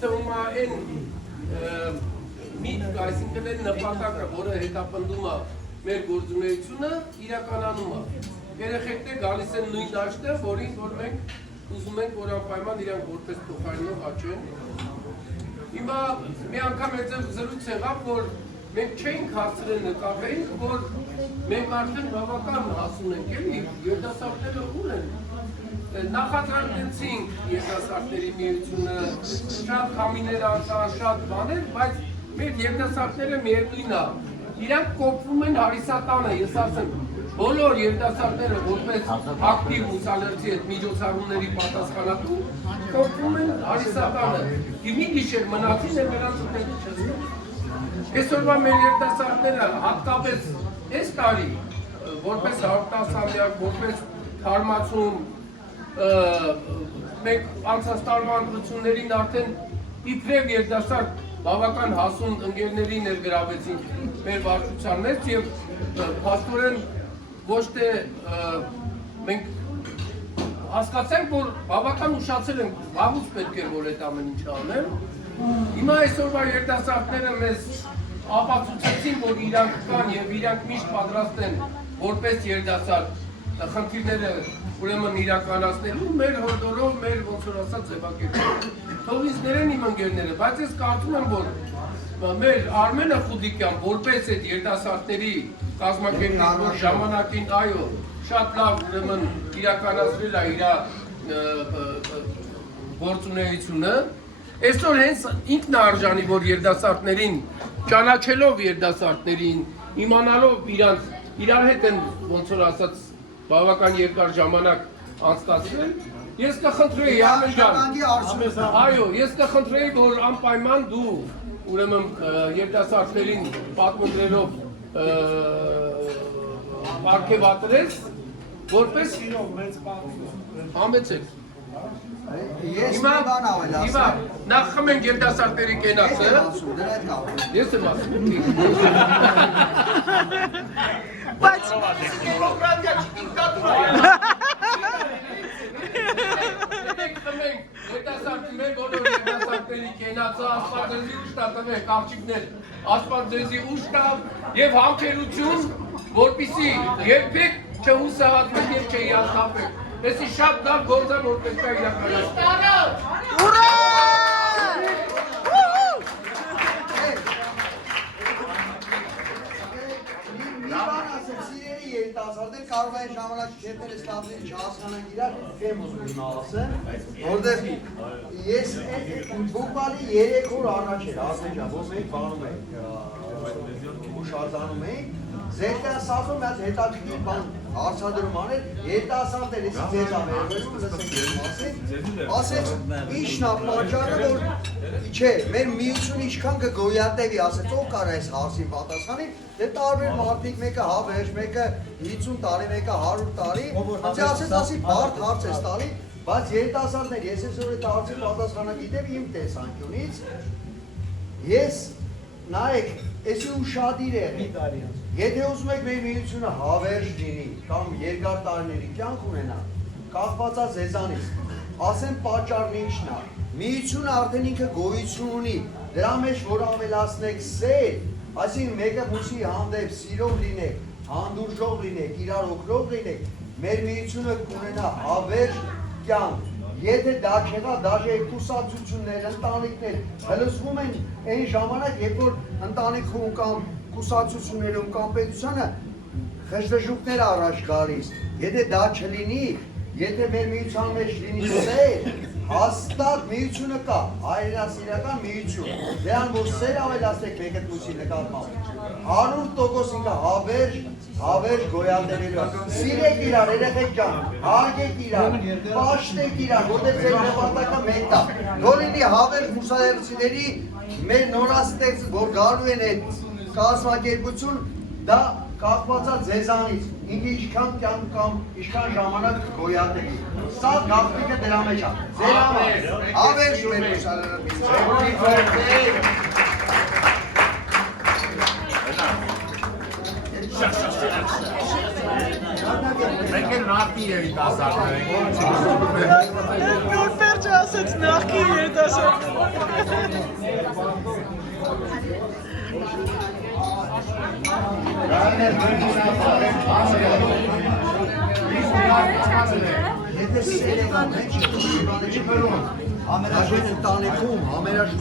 թվում է այն միտք, այսինքն այն նպատակը, որը հետապնդում է մեր գործունեությունը, իրականանում է։ Երեխեքները գալիս են նույն դաշտը, որին որ մենք ուզում ենք, որ անպայման իրանք որպես փոխարինող աճեն։ Հիմա մի անգամ այդ զրույց եղավ, որ մենք չենք հասցրել նկատել, որ մենք արդեն բավական հասուն ենք, էլի, երիտասարդները ուր են։ Նախաձեռնեցինք երիտասարդների միությունը, շատ քամիներ արտան, շատ բաներ, բայց մեր երիտասարդները միևնույն է, իրանք կոփվում են հարիսատանը, ես ասեմ, բոլոր երիտասարդները որպես ակտիվ ուսալերցի այդ միջոցառումների պատասխանատու կոփվում են հարիսատանը, մի գիշեր մնացին են նրանց ուտելի չզգում։ Այսօրվա մեր երիտասարդները հատկապես այս տարի, որպես 10-ամյակ, որպես թարմացում, մենք անցած տարվա ընտրություններին արդեն իբրև երիտասարդ բավական հասուն ընկերների ներգրավեցինք մեր վարչության մեջ եւ փաստորեն ոչ թե մենք հասկացանք, որ բավական ուշացել ենք, վաղուց պետք է որ այդ ամեն ինչը անեն։ Հիմա այսօրվա երիտասարդները մեզ ապացուցեցին, որ իրանք կան եւ իրանք միշտ պատրաստ են որպես երիտասարդ խնդիրները ուրեմն իրականացնելու մեր հորդորով, մեր ոնց որ ասած ձևակերպով։ Թող ինձ ներեն իմ ընկերները, բայց ես կարծում եմ, որ մեր Արմենը Խուդիկյան որպես այդ երիտասարդների կազմակերպիչ ժամանակին այո, շատ լավ ուրեմն իրականացրել է իր գործունեությունը։ Այսօր հենց ինքն է արժանի, որ երիտասարդներին ճանաչելով երիտասարդներին, իմանալով իրար հետ են ոնց որ ասած բավական երկար ժամանակ անցկացրել, ես կխնդրեի Արմեն ջան, այո, ես կխնդրեի, որ անպայման դու ուրեմն երիտասարդներին պատմություններով պարգևատրես, որպես համեցեք։ Հիմա նախ խմենք երիտասարդների կենացը, ես եմ ասում, բայց երիտասարդների կենացը, Աստված ձեզի ուշ տա տվեք, աղջիկներ, Աստված ձեզի ուշ տա և համբերություն, որպեսզի երբեք չհուսահատվեք և չհիասթափեք։ Այսի շատ լավ գործ է, որ պետք է իրականացնել։ Ուրա! Երիտասարդներ կարող են ժամանակ չերտել ստավներին չհասկանանք իրար, եմ ուզում հիմա ասեմ, որտեղ ես բուկվալի 3 օր առաջ էր Արմենջան, որ մենք բանում ենք, ուշարձանում ենք, Զերտասարդում միած հետաքրքիր բան հարցադրում անել, երիտասարդներ էսի ձեզ ավերվեց, լսենք ես մասին, ասեց, ինչն է պատճառը, որ չէ, մեր միությունը ինչքան կգոյատևի, ասեց, ով կարա այս հարցին պատասխանի, դե տարբեր մարդիկ, մեկը հավերժ, մեկը 50 տարի, մեկը 100 տարի, անցի ասեց, ասի բարդ հարց ես տալի, բայց երիտասարդներ, ես ես որ այդ հարցին պատասխանը գիտեմ իմ տեսանկյունից, ես նայեք, էսի ուշադիր եղեք, եթե ուզում եք մեր միությունը հավերժ լինի կամ երկար տարիների կյանք ունենա, կախված է ձեզանից, ասեմ պատճառն ինչն է, միությունը արդեն ինքը գոյություն ունի, դրա մեջ որ ավելացնեք սեր, այսինքն մեկը մյուսի հանդեպ սիրով լինեք, հանդուրժող լինեք, իրար օգնող լինեք, մեր միությունը կունենա հավերժ կյանք, եթե դա չեղա, դաժե կուսակցություններ, ընտանիքներ հլսվում են այն ժամանակ, երբ որ ընտանիքում կամ կուսակցություններում կամ պետությանը խժդժուկներ առաջ գալիս, եթե դա չլինի, եթե մեր միության մեջ լինի սեր, հաստատ միությունը կա, հայրենասիրական միություն, դրան որ սեր ավելացնեք մեկը մյուսի նկատմամբ, 100% ինքը հավերժ գոյատևելու, սիրեք իրար, երեխեք ջան, հարգեք իրար, պաշտեք իրար, որտեղ ձեր նպատակը մեկն է, որ լինի հավերժ մուսալերցիների մեր նորաստեղծ, որ գալու են այդ կազմակերպություն, դա կախված է ձեզանից, ինքը ինչքան կյանք կամ ինչքան ժամանակ գոյատևի, սա գաղտնիքը դրա մեջ է, ձեր համար, հավերժ մեր մուսալերցիների։ Մենք էլ նավտի երիտասարդներ ենք, Նոր պերջաս ասաց նախքի երիտասարդ։ Եթե սերևան մեջ ամենաշուտ ընտանիքում, ամենաշուտ